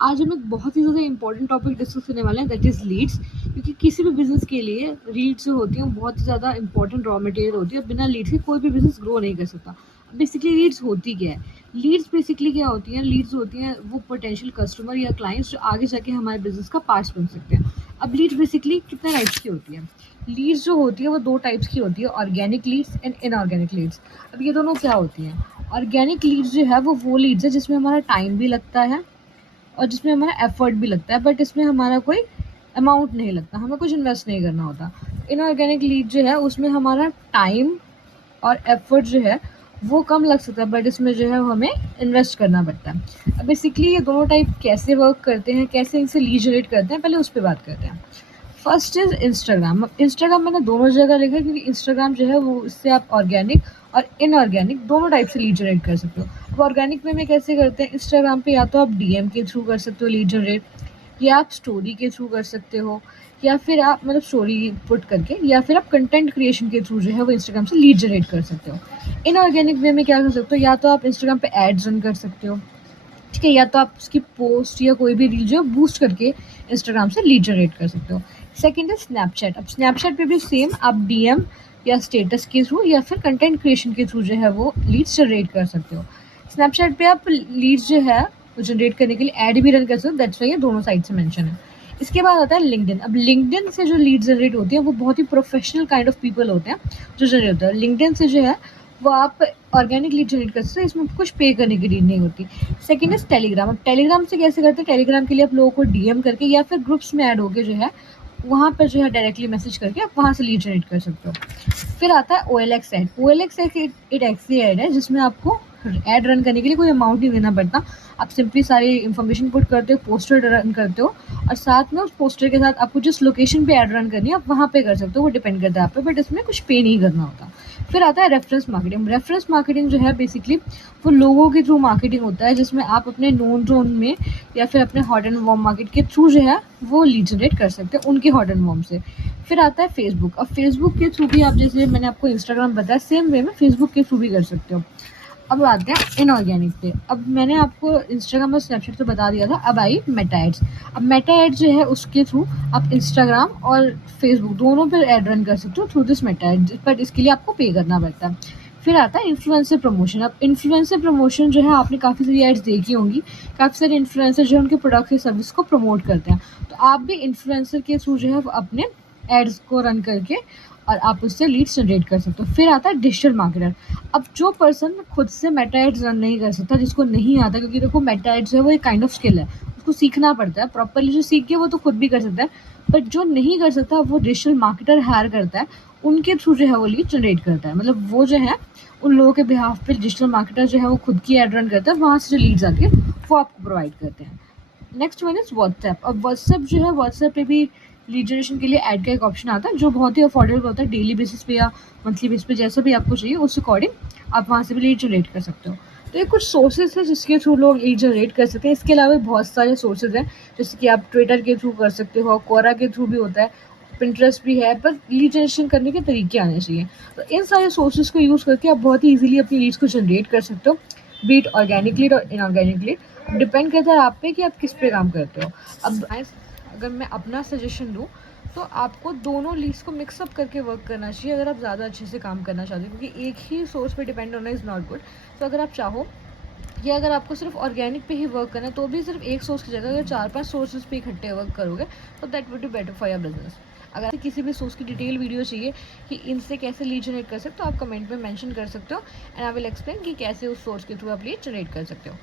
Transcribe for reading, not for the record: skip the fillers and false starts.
आज हम एक बहुत ही ज़्यादा इंपॉर्टेंट टॉपिक डिस्कस करने वाले हैं, दैट इज़ लीड्स। क्योंकि किसी भी बिज़नेस के लिए लीड्स जो होती हैं वो बहुत ही ज़्यादा इंपॉर्टेंट रॉ मटेरियल होती है। बिना लीड्स के कोई भी बिज़नेस ग्रो नहीं कर सकता। बेसिकली लीड्स होती क्या है? लीड्स बेसिकली क्या होती हैं? लीड्स होती हैं वो पोटेंशियल कस्टमर या क्लाइंट्स जो आगे जाके हमारे बिज़नेस का पार्ट्स बन सकते हैं। अब लीड्स बेसिकली कितने टाइप्स की होती हैं? लीड्स जो होती है वो 2 टाइप्स की होती है, organic leads and inorganic leads. अब ये दोनों क्या होती हैं? ऑर्गेनिक लीड्स जो है वो लीड्स है जिसमें हमारा टाइम भी लगता है और जिसमें हमारा एफर्ट भी लगता है, बट इसमें हमारा कोई अमाउंट नहीं लगता, हमें कुछ इन्वेस्ट नहीं करना होता। इनऑर्गेनिक लीड जो है उसमें हमारा टाइम और एफर्ट जो है वो कम लग सकता है, बट इसमें जो है हमें इन्वेस्ट करना पड़ता है। अब बेसिकली ये दोनों टाइप कैसे वर्क करते हैं, कैसे इनसे लीड जनरेट करते हैं, पहले उस पर बात करते हैं। First is Instagram. इंस्टाग्राम मैंने दोनों जगह लिखा है क्योंकि इंस्टाग्राम जो है वो इससे आप ऑर्गेनिक और इनऑर्गेनिक दोनों टाइप से लीड जनरेट कर सकते हो। अब ऑर्गेनिक वे में कैसे करते हैं? इंस्टाग्राम पे या तो आप डीएम के थ्रू कर सकते हो लीड जनरेट, या आप स्टोरी के थ्रू कर सकते हो, या फिर आप मतलब स्टोरी पुट करके, या फिर आप कंटेंट क्रिएशन के थ्रू जो है वो इंस्टाग्राम से लीड जनरेट कर सकते हो। इनऑर्गेनिक वे में क्या कर सकते हो? या तो आप इंस्टाग्राम पे एड्स रन कर सकते हो, ठीक है, या तो आप उसकी पोस्ट या कोई भी रील जो है बूस्ट करके इंस्टाग्राम से लीड जनरेट कर सकते हो। सेकंड है स्नैपचैट। अब स्नैपचैट पे भी सेम, आप डीएम या स्टेटस के थ्रू या फिर कंटेंट क्रिएशन के थ्रू जो है वो लीड्स जनरेट कर सकते हो। स्नैपचैट पे आप लीड्स जो है वो जनरेट करने के लिए ऐड भी रन कर सकते हो, दैट्स वाई ये दोनों साइड से मेंशन है। इसके बाद आता है लिंक्डइन। अब लिंक्डइन से जो लीड जनरेट होती है वो बहुत ही प्रोफेशनल काइंड ऑफ पीपल होते हैं जो जनरेट होता है। लिंक्डइन से जो है वो आप ऑर्गेनिक लीड जनरेट कर सकते हो, इसमें कुछ पे करने की नीड नहीं होती। Second is Telegram. अब टेलीग्राम से कैसे करते हैं? टेलीग्राम के लिए आप लोगों को डीएम करके या फिर ग्रुप्स में ऐड होके जो है वहाँ पर जो है डायरेक्टली मैसेज करके आप वहाँ से लीड जनरेट कर सकते हो। फिर आता है OLX ऐड। OLX एक ऐसी ऐड है जिसमें आपको ऐड रन करने के लिए कोई अमाउंट नहीं देना पड़ता। आप सिंपली सारी इन्फॉर्मेशन पुट करते हो, पोस्टर रन करते हो, और साथ में उस पोस्टर के साथ आपको जिस लोकेशन पे ऐड रन करनी है आप वहाँ पे कर सकते हो, वो डिपेंड करता है आप पे, बट इसमें कुछ पे नहीं करना होता। फिर आता है रेफरेंस मार्केटिंग। रेफरेंस मार्केटिंग जो है बेसिकली वो लोगों के थ्रू मार्केटिंग होता है जिसमें आप अपने नोन जोन में या फिर अपने हॉट एंड वार्म मार्केट के थ्रू जो है वो लीड जनरेट कर सकते हैं उनके हॉट एंड वार्म से। फिर आता है फेसबुक। अब फेसबुक के थ्रू भी आप, जैसे मैंने आपको इंस्टाग्राम बताया, सेम वे में फेसबुक के थ्रू भी कर सकते हो। अब आते हैं इनऑर्गेनिक पे। अब मैंने आपको इंस्टाग्राम और स्नैपचैट तो बता दिया था, अब आई मेटा एड्स। अब मेटा एड्स जो है उसके थ्रू आप इंस्टाग्राम और फेसबुक दोनों पर एड रन कर सकते हो through this Meta ads, but इसके लिए आपको पे करना पड़ता है। फिर आता है इन्फ्लुएंसर प्रमोशन। अब इन्फ्लुएंसर प्रमोशन जो है आपने काफ़ी सारी एड्स देखी होंगी, काफ़ी सारे इन्फ्लुएंसर जो है उनके प्रोडक्ट या सर्विस को प्रमोट करते हैं, तो आप भी इन्फ्लुएंसर के थ्रू जो है अपने एड्स को रन करके और आप उससे लीड्स जनरेट कर सकते हो। फिर आता है डिजिटल मार्केटर। अब जो पर्सन खुद से मेटा एड्स रन नहीं कर सकता, जिसको नहीं आता, क्योंकि देखो मेटा एड्स है वो एक काइंड ऑफ स्किल है, उसको सीखना पड़ता है प्रॉपरली। जो सीख के वो तो खुद भी कर सकता है, बट जो नहीं कर सकता वो डिजिटल मार्केटर हायर करता है, उनके थ्रू जो है वो लीड जनरेट करता है। मतलब वो जो है उन लोगों के बिहाफ पे डिजिटल मार्केटर जो है वो खुद की एड रन करता है, वहाँ से जो लीड्स आती है वो आपको प्रोवाइड करते हैं। Next one is WhatsApp. अब व्हाट्सएप जो है, व्हाट्सएप पे भी लीड जनरेशन के लिए ऐड का एक ऑप्शन आता है जो बहुत ही अफोर्डेबल होता है। डेली बेसिस पे या मंथली बेसिस पे जैसा भी आपको चाहिए उस अकॉर्डिंग आप वहाँ से भी लीड जनरेट कर सकते हो। तो ये कुछ सोर्सेज है जिसके थ्रू लोग लीड जनरेट कर सकते हैं। इसके अलावा बहुत सारे सोर्सेज हैं, जैसे कि आप ट्विटर के थ्रू कर सकते हो, कोरा के थ्रू भी होता है, पिंटरेस्ट भी है, पर लीड जनरेशन करने के तरीके आने चाहिए। तो इन सारे सोर्सेज को यूज़ करके आप बहुत ही ईजिली अपनी लीड्स को जनरेट कर सकते हो, बीट ऑर्गेनिक लीड और इनऑर्गेनिक लीड। डिपेंड करता है आप पे कि आप किस पे काम करते हो। अब अगर मैं अपना सजेशन दूँ तो आपको दोनों लीड्स को मिक्सअप करके वर्क करना चाहिए अगर आप ज़्यादा अच्छे से काम करना चाहते हो, क्योंकि एक ही सोर्स पे डिपेंड होना इज़ नॉट गुड। तो अगर आप चाहो कि अगर आपको सिर्फ ऑर्गेनिक पे ही वर्क करना है तो भी सिर्फ एक सोर्स की जगह अगर 4-5 सोर्सेज पे इकट्ठे वर्क करोगे तो that would be better for your business. अगर किसी भी सोर्स की डिटेल वीडियो चाहिए कि इनसे कैसे लीड जनरेट कर सकते हो, आप कमेंट में मेंशन कर सकते हो, एंड आई विल एक्सप्लेन कि कैसे उस सोर्स के थ्रू आप लीड जनरेट कर सकते हो।